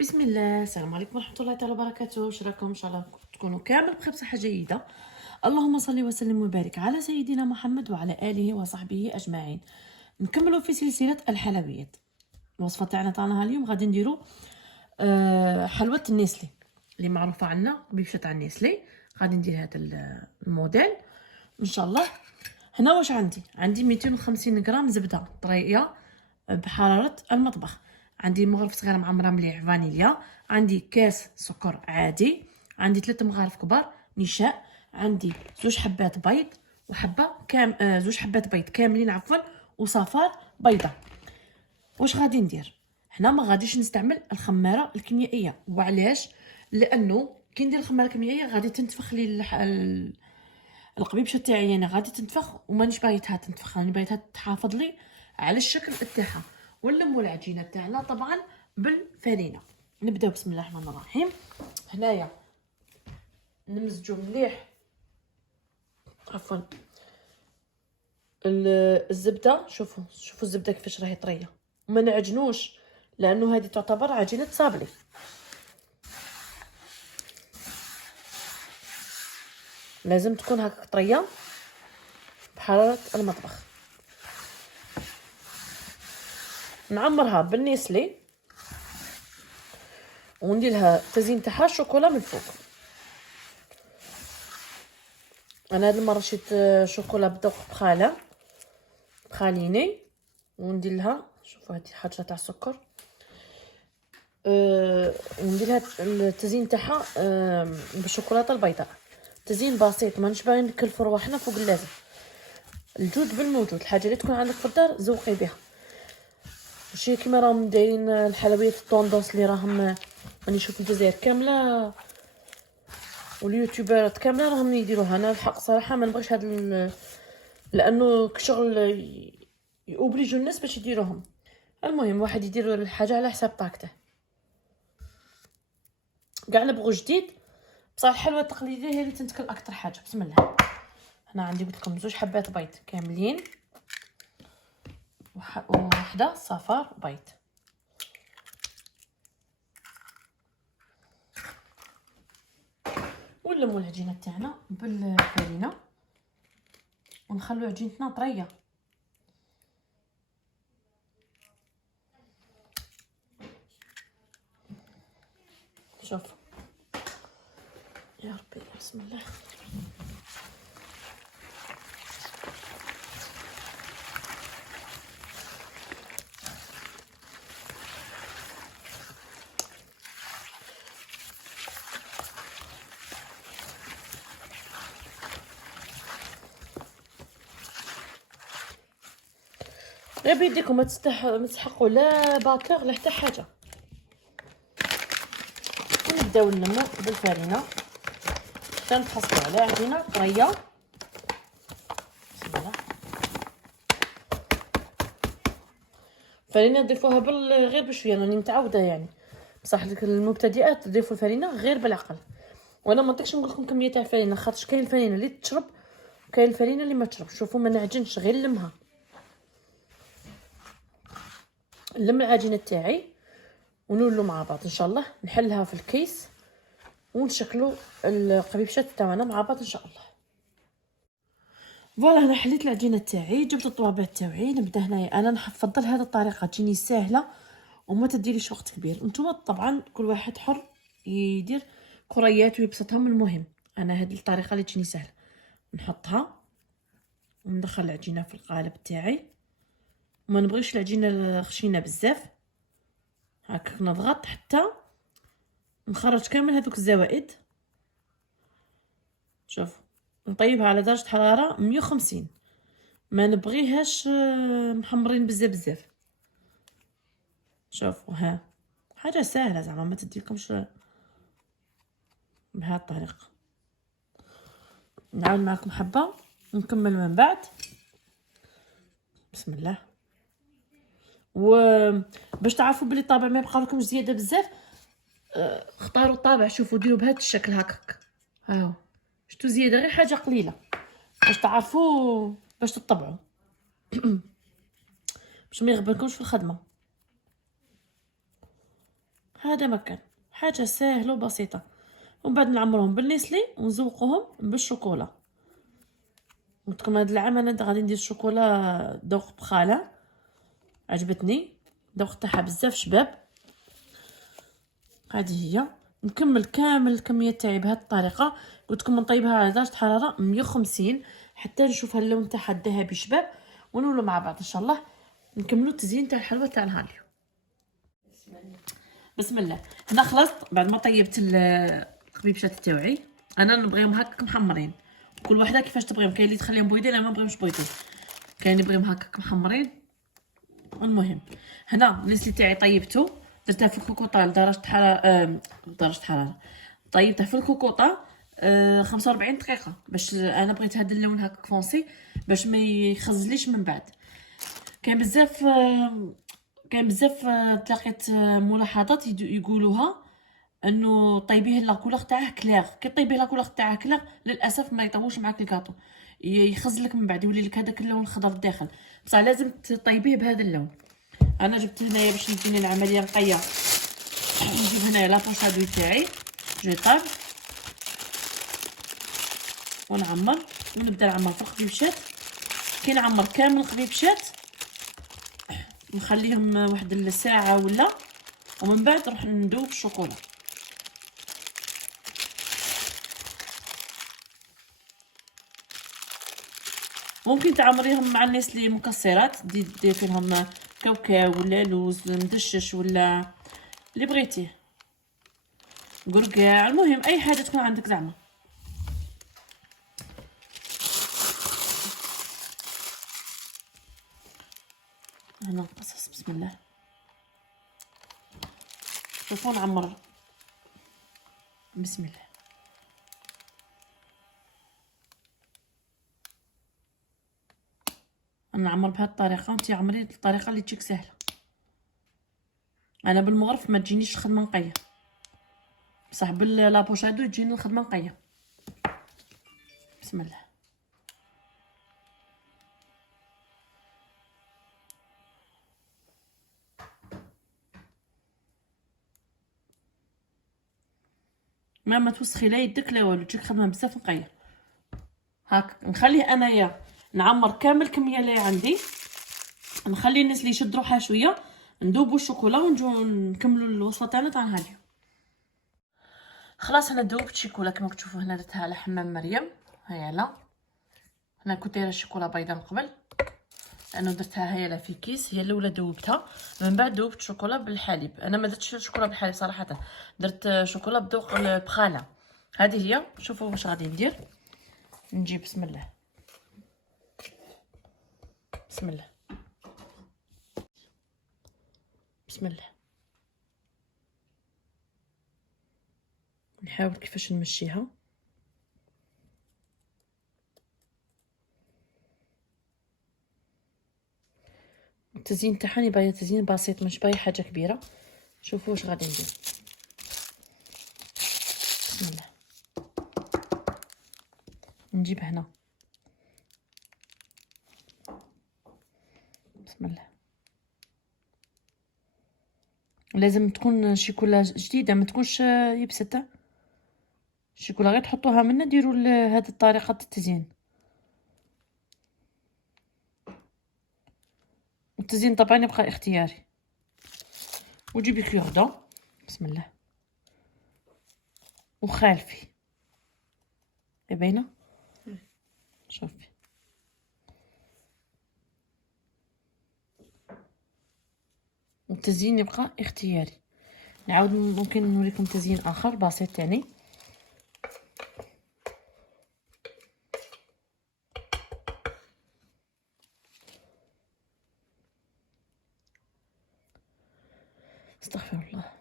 بسم الله، السلام عليكم ورحمة الله تعالى وبركاته. واش راكم؟ ان شاء الله تكونوا كامل بخير بصحة جيدة. اللهم صل وسلم وبارك على سيدنا محمد وعلى آله وصحبه أجمعين. نكملوا في سلسلة الحلويات. الوصفة تاعنا اليوم غادي نديرو حلوة النيسلي اللي معروفة عندنا بيبشة تاع النيسلي. غادي ندير هذا الموديل ان شاء الله. هنا واش عندي 250 غرام زبدة طرية بحرارة المطبخ، عندي مغرفة صغيرة معمرة مليح فانيليا، عندي كاس سكر عادي، عندي 3 مغارف كبار نشاء، عندي زوج حبات بيض وحبة زوج حبات بيض كاملين عفوا، وصفار بيضة. واش غادي ندير هنا؟ ما غاديش نستعمل الخمارة الكيميائية. وعلاش؟ لانه كي ندير الخمارة الكيميائية غادي تنتفخ لي القبيبشه تاعي، يعني غادي تنتفخ ومانيش باغيتها تنتفخ، راني باغيتها تحافظ لي على الشكل تاعها. ونلموا العجينه تاعنا طبعا بالفرينه. نبداو بسم الله الرحمن الرحيم. هنايا نمزجوا مليح عفوا الزبده. شوفوا الزبده كيفاش راهي طريه، وما نعجنوش لانه هذه تعتبر عجينه صابلي. لازم تكون هكا طريه بحراره المطبخ. نعمرها بالنيسلي وندير لها تزيين تاعها شوكولا من فوق. انا هاد المره شيت شوكولا بدوق بخاليني، وندير لها شوفوا هذه حاجه تاع السكر. وندير لها التزيين تاعها بالشوكولاته البيضاء. تزيين بسيط، مانيش باغي نكلفوا رواحنا فوق اللازم. الجود بالموجود، الحاجه اللي تكون عندك في الدار زوقي بها. ماشي كيما راهم دايرين الحلويات الطوندونس اللي راهم راني نشوف الجزائر كامله واليوتيوبرات كامله راهم يديروها. انا الحق صراحه ما نبغيش هذا لانه كشغل يوبليجو الناس باش يديروهم. المهم واحد يدير الحاجه على حساب طاقته. كاع نبغوا جديد، بصح الحلوه التقليديه هي اللي تنتكل اكثر حاجه. بسم الله. هنا عندي قلت لكم زوج حبات بيض كاملين وحده صفار بيض. ونلموا العجينه تاعنا بالفرينه ونخلو عجينتنا طريه. شوف يا ربي، بسم الله. غير بيديكم ما تسحقوا لا باكر لا حتى حاجه. ونبداو نلمو بالفرينه حتى نتحصلوا على عجينه طريه. بسم الله. الفرينه نضيفوها غير بشويه، راني متعوده يعني، بصح المبتدئات تضيفوا الفرينه غير بالعقل. وانا ما نطيقش نقول لكم كميه تاع الفرينه، خاطر كاين الفرينه اللي تشرب وكاين الفرينه اللي ما تشربش. شوفوا ما نعجنش، غير نلمها. نلم العجينه تاعي ونولو مع بعض ان شاء الله. نحلها في الكيس ونشكلوا القبيبشات تاعنا مع بعض ان شاء الله. فوالا هنا حليت العجينه تاعي، جبت الطوابات تاعي. نبدا هنايا. انا نفضل هذه الطريقه تجيني سهله وما تديريش وقت كبير. نتوما طبعا كل واحد حر يدير كريات ويبسطهم. المهم انا هذه الطريقه اللي تجيني سهله. نحطها وندخل العجينه في القالب تاعي. ما نبغيش العجينه خشينه بزاف، هكا نضغط حتى نخرج كامل هذوك الزوائد. شوف نطيبها على درجه حراره 150، ما نبغيهاش محمرين بزاف. شوفوا ها حاجه سهله زعما، ما تديكمش بهذه الطريقه. نعاود معكم حبه نكمل من بعد. بسم الله. وباش تعرفوا بلي الطابع ما يبقى لكمش زياده بزاف، اختاروا الطابع. شوفوا ديروا بهذا الشكل هكاك. هاو شتو زياده غير حاجه قليله باش تعرفوا باش تطبعوا باش ما يغبنكمش في الخدمه. هذا مكان حاجه سهله وبسيطه. ومن بعد نعمرهم بالنسلي ونزوقوهم بالشوكولا. قلتلكم هاد العام انا غادي ندير الشوكولا ذوق بخاله، عجبتني الذوق تاعها بزاف شباب. هذه هي. نكمل كامل الكميه تاعي بهذه الطريقه. قلتلكم نطيبها على درجه حراره 150 حتى نشوف اللون تاعها الذهبي شباب، ونولوا مع بعض ان شاء الله نكملوا التزيين تاع الحلوه تاع نهار اليوم. بسم الله. هنا خلصت بعد ما طيبت القبيبشات تاوعي. انا نبغيهم هكاك محمرين، كل وحده كيفاش تبغيهم. كاين اللي تخليهم بويضين، انا ما نبغيهمش بويضين، كاين اللي يبغيهم هكاك محمرين. المهم هنا النسلي تاعي طيبته، درتها في الكوكوطه لدرجه حراره درجه حراره، طيبتها في الكوكوطه 45 دقيقه باش انا بغيت هذا اللون هكاك فونسي باش ما يخزليش من بعد. كاين بزاف تلاقيت ملاحظات يقولوها انه طيبيه لا كولور تاعه كلير. كي طيبيه لا كولور تاعه كلير للاسف ما يطوش معاك الكاطو، يخزلك من بعد، يولي لك هذاك اللون الخضر الداخل. بصح لازم تطيبيه بهذا اللون. انا جبت هنايا باش تجيني العمليه نقيه، نجيب هنايا لابوشادو تاعي جيطاب ونعمر، ونبدا نعمر في الخبيبشات. كي نعمر كامل الخبيبشات نخليهم واحد الساعه ولا، ومن بعد نروح ندوب الشوكولا. ممكن تعمريهم مع الناس اللي مكسرات، دير فيهم كاوكاو ولا لوز مدشش ولا اللي بغيتيه، قرقاع، المهم اي حاجه تكون عندك زعما. هنا نقصص بسم الله. شوفوا نعمر بسم الله. نعمر بهذه الطريقه وانت عمري بالطريقه اللي تجيك سهله. انا بالمغرف ما تجينيش الخدمه نقيه، بصح باللابوشادو تجيني الخدمه نقيه. بسم الله. ما توسخي لا يدك لا والو، تجيك خدمه بزاف نقيه. هاك نخليه انايا نعمر كامل الكميه اللي عندي، نخلي الناس اللي يشد روحها شويه، ندوبوا الشوكولا ونجو نكملوا الوصفه تاعنا تاع نهار اليوم. خلاص انا دوبت الشوكولا كما تشوفوا هنا، درتها على حمام مريم. هيا لا انا كنت دايره الشوكولا بيضاء من قبل لانه درتها هي لا في كيس، هي الاولى دوبتها، من بعد دوبت شوكولا بالحليب. انا ما درتش شوكولا بالحليب صراحه، درت شوكولا بذوق البخاله. هذه هي. شوفوا واش غادي ندير. نجيب بسم الله بسم الله بسم الله، نحاول كيفاش نمشيها. التزيين تاعها باغيه تزيين بسيط، مش باغيه حاجه كبيره. شوفوا واش غادي ندير. بسم الله. نجيب هنا بسم الله. لازم تكون شيكولا جديده، ما تكونش يبسه. الشيكولا غير تحطوها منا ديروا هذه الطريقه التزيين. التزيين طبعا يبقى اختياري. وجيبي كيردون بسم الله وخالفي باينه. شوفي التزيين يبقى اختياري. نعاود ممكن نوريكم تزيين اخر بسيط تاني. استغفر الله.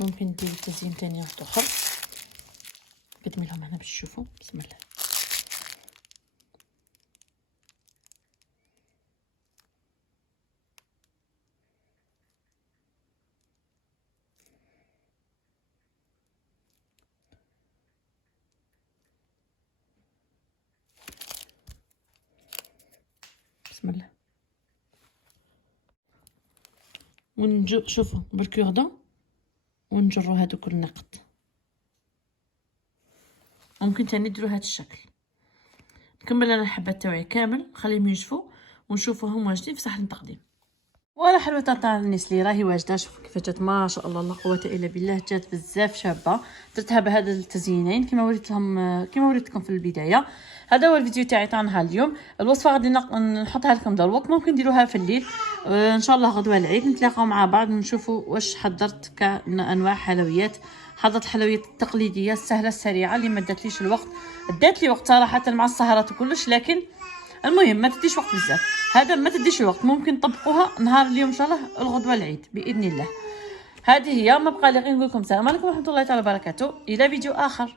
ممكن ندير تزيين تاني اخر. قدمي لهم هنا باش تشوفوا بسم الله. بسم الله. ونجو شوفوا بالكوردون ونجرو هادوك النقط. ممكن تاني نديرو هاد الشكل. نكمل انا الحبات تاوعي كامل، نخليهم ينشفوا ونشوفوهم واجدين في صحن التقديم. ولا حلوه تاع النسلي راهي واجده. شوفوا كيف جات، ما شاء الله لا قوه الا بالله، جات بزاف شابه. درتها بهذا التزيينين كما وريتكم في البدايه. هذا هو الفيديو تاعي تاع نهار اليوم. الوصفه غادي نحطها لكم دروك، ممكن ديروها في الليل. ان شاء الله غدوه العيد نتلاقاو مع بعض ونشوفوا واش حضرت كانواع حلويات. حضرت حلويات التقليديه السهله السريعه اللي ما داتليش الوقت. دات لي وقت صراحه مع السهرات وكلش، لكن المهم ما تديش وقت بزاف. هذا ما تديش الوقت، ممكن تطبقوها نهار اليوم ان شاء الله الغدوه العيد باذن الله. هذه هي، ما بقى لي غير نقول لكم السلام عليكم ورحمه الله تعالى وبركاته، الى فيديو اخر.